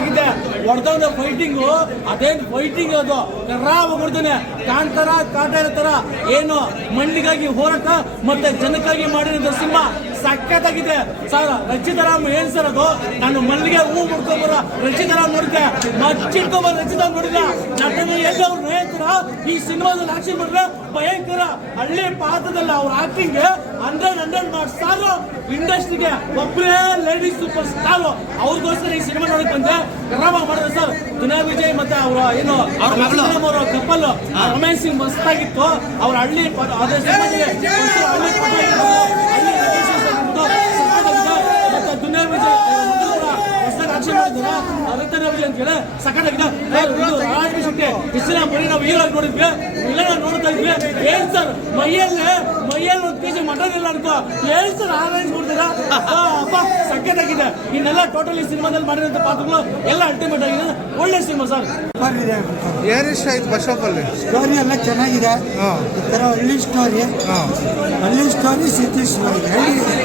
ಆಗಿದೆ. ಹೊಡೆದವನ ಫೈಟಿಂಗು ಅದೇನು ಫೈಟಿಂಗ್ ಅದು ಹೊಡ್ತಾನೆ. ಕಾಂತಾರ ಕಾಟಾರ ತರ ಏನು ಮಣ್ಣಿಗಾಗಿ ಹೋರಾಟ ಮತ್ತೆ ಜನಕ್ಕಾಗಿ ಮಾಡಿರೋ ಸಿನಿಮಾ ಸಖತ್ತಾಗಿದೆ ಸರ್. ರಚಿತಾರಾಮ್ ಏನ್ ಸರ್ ಅದು, ನಾನು ಮಲ್ಲಿಗೆ ಹೂ ಮುಡ್ಕೊಂಬರ ರಚಿತಾರಾಮ್ ನೋಡಿದ್ದೆ, ಮಚ್ಚಿಟ್ಕೊಂಬರ ರಚಿತಾರಾಮ್ ನೋಡಿದ ನಟನೆ ಎಲ್ಲವ್ರು ನೇತ್ರ ಈ ಸಿನಿಮಾದಲ್ಲಿ ಆಕ್ಷನ್ ಮಾಡಿದ್ರೆ ಭಯಂಕರ. ಹಳ್ಳಿ ಪಾತ್ರದಲ್ಲಿ ಅವ್ರ ಆಕ್ಟಿಂಗ್ 100 ಸ್ಟಾರ್. ಇಂಡಸ್ಟ್ರಿಗೆ ಒಬ್ಬರೇ ಲೇಡೀಸ್ ಸೂಪರ್ ಸ್ಟಾರ್. ಅವ್ರಿಗೋಸ್ಕರ ಈ ಸಿನಿಮಾ ನೋಡಕ್ ಬಂದೆ. ಆರಾಮಾಗಿ ಮಾಡಿದ್ರೆ ಸರ್. ದುನಿಯಾ ವಿಜಯ್ ಮತ್ತೆ ಅವರ ಏನು ಅವರ ಕಪಲ್ ರೊಮ್ಯಾನ್ಸಿಂಗ್ ಮಸ್ತ್ ಆಗಿತ್ತು. ಅವ್ರ ಹಳ್ಳಿ ಅದೇ ಮತ್ತೆ ದುನಿಯಾ ವಿಜಯ್ ಹೊಸದಾಗಿ ಆಕ್ಷನ್ ಮಾಡಿದ್ದಾರೆ. ರತನ ವಿಜಯ್ ಅಂತ ಹೇಳಿ ಸಖತ್ತಾಗಿದೆ. ರಾಜ್ ಶೆಟ್ಟಿ ಇಷ್ಟು ಬರೀ ನಾವು ಹೀರೋ ನೋಡಿದ್ವಿ, ಇಲ್ಲ ನೋಡ್ತಾ ಇದ್ವಿ. ಏನ್ ಸರ್ ಮೈಯಲ್ಲಿ ಒಂದು ಕೆಜಿ ಮಟನ್ ಇಲ್ಲ ಅನ್ಕೋ, ಏನ್ ಸರ್ ಆರೆಂಜ್ ಕೊಡ್ತೀರಾ ಅಪ್ಪ ಸಖತ್ತಾಗಿದೆ. ಇನ್ನೆಲ್ಲ ಟೋಟಲಿ ಸಿನಿಮಾದಲ್ಲಿ ಮಾಡಿರೋಂಥ ಪಾತ್ರಗಳು ಎಲ್ಲ ಅಲ್ಟಿಮೇಟ್ ಆಗಿದೆ. ಒಳ್ಳೆ ಸಿನಿಮಾ ಸರ್. ಏನ್ ಇಷ್ಟ ಆಯ್ತು ಬಸವಪ್ಪಲ್ಲಿ? ಸ್ಟೋರಿ ಎಲ್ಲ ಚೆನ್ನಾಗಿದೆ. ಈ ಥರ ಹಳ್ಳಿ ಸ್ಟೋರಿ ಸಿಟಿ ಸ್ಟೋರಿ ಹೇಳಿದೆ.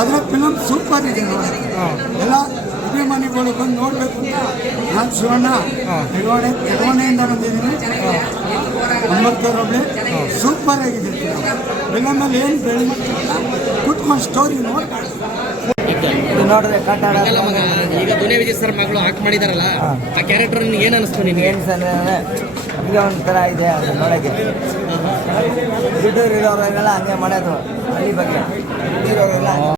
ಅದರ ಫಿಲಮ್ ಸೂಪರ್ ಇದೆ ನೋಡಿ. ಎಲ್ಲ ಅಭಿಮಾನಿಗಳು ಬಂದು ನೋಡಬೇಕು. ನಾನು ಶಿವಣ್ಣ ನಿರ್ವಹಣೆಯಿಂದ ಬಂದಿದ್ದೀನಿ. ಅಂಬರ್ಕರೊಬ್ಬಳೆ ಸೂಪರ್ ಆಗಿದೆ ಫಿಲಮಲ್ಲಿ. ಏನು ಬೆಳೆ ಕುತ್ಕೊಂಡು ಸ್ಟೋರಿ ನೋಡ್ಬೇಕು ನೋಡಿದ್ರೆ ಕಾಟಾಡ. ಈಗ ದುನಿಯಾ ವಿಜಯ್ ಸರ್ ಮಗಳು ಆಕ್ಟ್ ಮಾಡಿದಾರಲ್ಲ, ಆ ಕ್ಯಾರೆಕ್ಟರ್ ಏನ್ ಅನಿಸ್ತು ನಿನ್ಗೆ? ಏನು ಸರ್ ಹಂಗೆ ಒಂಥರ ಇದೆ ಅದು ನೋಡೋಕ್ಕೆ. ದುಡ್ಡು ಇರೋರೆಲ್ಲ ಹಂಗೆ ಮಾಡೋದು ಹಳ್ಳಿ ಬಗ್ಗೆ. ಇರೋರೆಲ್ಲ